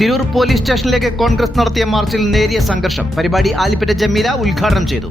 Tirur police സ്റ്റേഷനിലേക്ക് കോൺഗ്രസ് നടത്തിയ മാർച്ചിൽ നേരിയ സംഘർഷം. പരിപാടി ആലിപ്പറ്റ ജമീല ഉദ്ഘാടനം ചെയ്തു.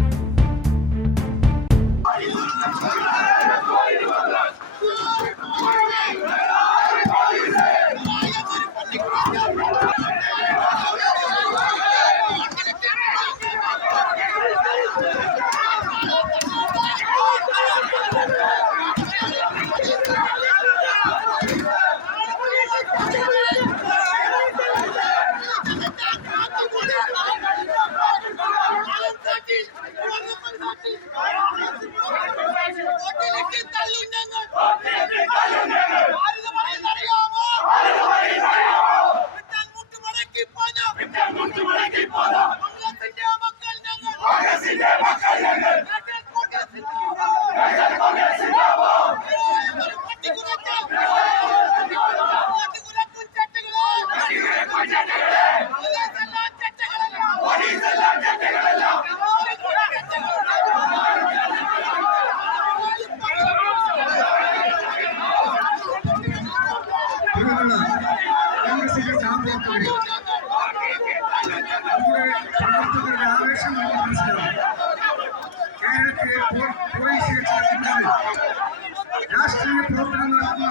രാഷ്ട്രീയ പ്രവർത്തനം നടത്തുന്ന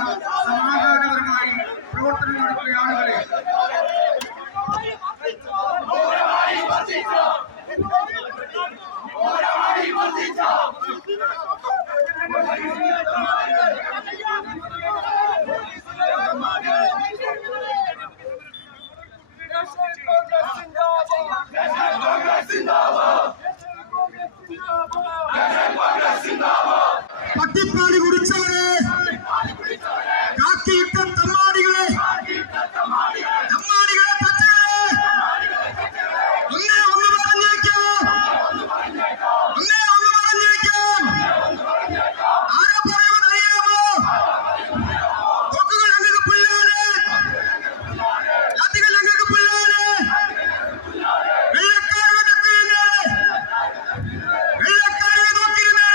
സമാധാനപരമായി പ്രവർത്തനം നടത്തുന്ന ആളുകളെ പട്ടിപ്പാടി കുടിച്ചവരെ കാക്കിയിട്ട തമ്മാടികളെ ഒന്നേ ഒന്ന് പറഞ്ഞേക്കാം ആരെ പറയുമെന്നറിയാമോ? തോക്കുകൾ ഞങ്ങൾക്ക് പിള്ളേരെ, ലാത്തികൾ ഞങ്ങൾക്ക് പിള്ളേരെ, വെള്ളക്കാരെ നോക്കിയിരുന്നേ,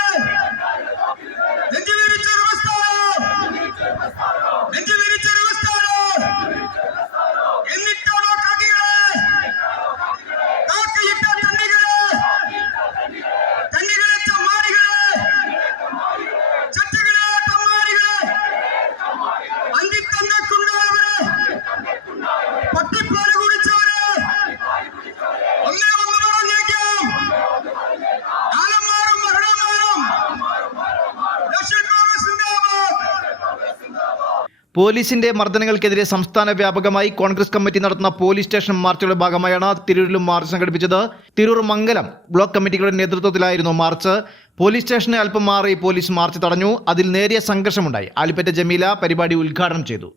പോലീസിന്റെ മർദ്ദനങ്ങൾക്കെതിരെ സംസ്ഥാന വ്യാപകമായി കോൺഗ്രസ് കമ്മിറ്റി നടത്തുന്ന പോലീസ് സ്റ്റേഷൻ മാർച്ചുകളുടെ ഭാഗമായാണ് തിരൂരിലും മാർച്ച് സംഘടിപ്പിച്ചത്. തിരൂർ മംഗലം ബ്ലോക്ക് കമ്മിറ്റികളുടെ നേതൃത്വത്തിലായിരുന്നു മാർച്ച്. പോലീസ് സ്റ്റേഷനെ അല്പം മാറി പോലീസ് മാർച്ച് തടഞ്ഞു. അതിൽ നേരിയ സംഘർഷമുണ്ടായി. ആലിപ്പറ്റ ജമീല പരിപാടി ഉദ്ഘാടനം ചെയ്തു.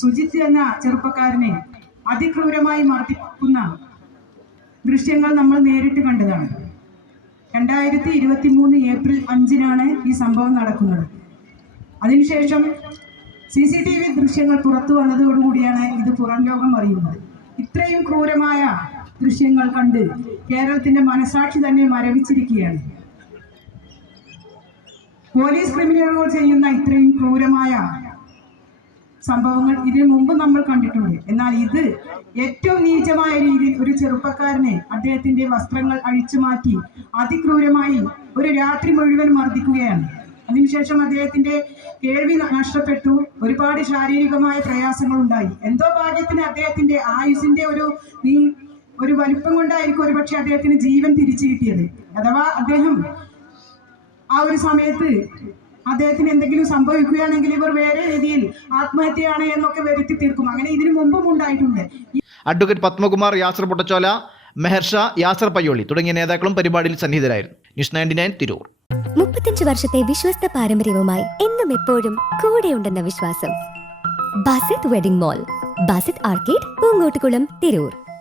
സുജിത്ത് എന്ന ചെറുപ്പക്കാരനെ അതിക്രൂരമായി മർദ്ദിക്കുന്ന ദൃശ്യങ്ങൾ നമ്മൾ നേരിട്ട് കണ്ടതാണ്. 2023 ഏപ്രിൽ 5-നാണ് ഈ സംഭവം നടക്കുന്നത്. അതിനുശേഷം CCTV ദൃശ്യങ്ങൾ പുറത്തു വന്നതോടുകൂടിയാണ് ഇത് പുറം ലോകം അറിയുന്നത്. ഇത്രയും ക്രൂരമായ ദൃശ്യങ്ങൾ കണ്ട് കേരളത്തിന്റെ മനസാക്ഷി തന്നെ മരവിച്ചിരിക്കുകയാണ്. പോലീസ് ക്രിമിനലുകൾ ചെയ്യുന്ന ഇത്രയും ക്രൂരമായ സംഭവങ്ങൾ ഇതിനു മുമ്പ് നമ്മൾ കണ്ടിട്ടുണ്ട്. എന്നാൽ ഇത് ഏറ്റവും നീചമായ രീതിയിൽ ഒരു ചെറുപ്പക്കാരനെ അദ്ദേഹത്തിന്റെ വസ്ത്രങ്ങൾ അഴിച്ചു മാറ്റി അതിക്രൂരമായി ഒരു രാത്രി മുഴുവൻ മർദ്ദിക്കുകയാണ്. അതിനുശേഷം അദ്ദേഹത്തിന്റെ കേൾവി നഷ്ടപ്പെട്ടു. ഒരുപാട് ശാരീരികമായ പ്രയാസങ്ങൾ ഉണ്ടായി. എന്തോ ഭാഗ്യത്തിന് അദ്ദേഹത്തിന്റെ ആയുസിന്റെ ഒരു വലിപ്പം കൊണ്ടായിരിക്കും ഒരുപക്ഷെ അദ്ദേഹത്തിന് ജീവൻ തിരിച്ചു കിട്ടിയത്. അഥവാ അദ്ദേഹം ആ ഒരു സമയത്ത് അദ്ദേഹത്തിന് എന്തെങ്കിലും സംഭവിക്കുകയാണെങ്കിൽ ഇവർ വേറെ രീതിയിൽ ആത്മഹത്യയാണ് എന്നൊക്കെ വരുത്തി തീർക്കും. അങ്ങനെ ഇതിനു മുമ്പും ഉണ്ടായിട്ടുണ്ട്. അഡ്വക്കേറ്റ് പത്മകുമാർ, യാസർ പൊട്ടച്ചോല, മെഹർഷ, യാസർ പയ്യോളി തുടങ്ങിയ നേതാക്കളും പരിപാടിയിൽ സന്നിഹിതരായിരുന്നു. ന്യൂസ് 99 തിരൂർ. 35 വർഷത്തെ വിശ്വസ്ത പാരമ്പര്യവുമായി എന്നും എപ്പോഴും കൂടെയുണ്ടെന്ന വിശ്വാസം. Basith wedding mall, Basith arcade, Poonkottukulam, Tirur.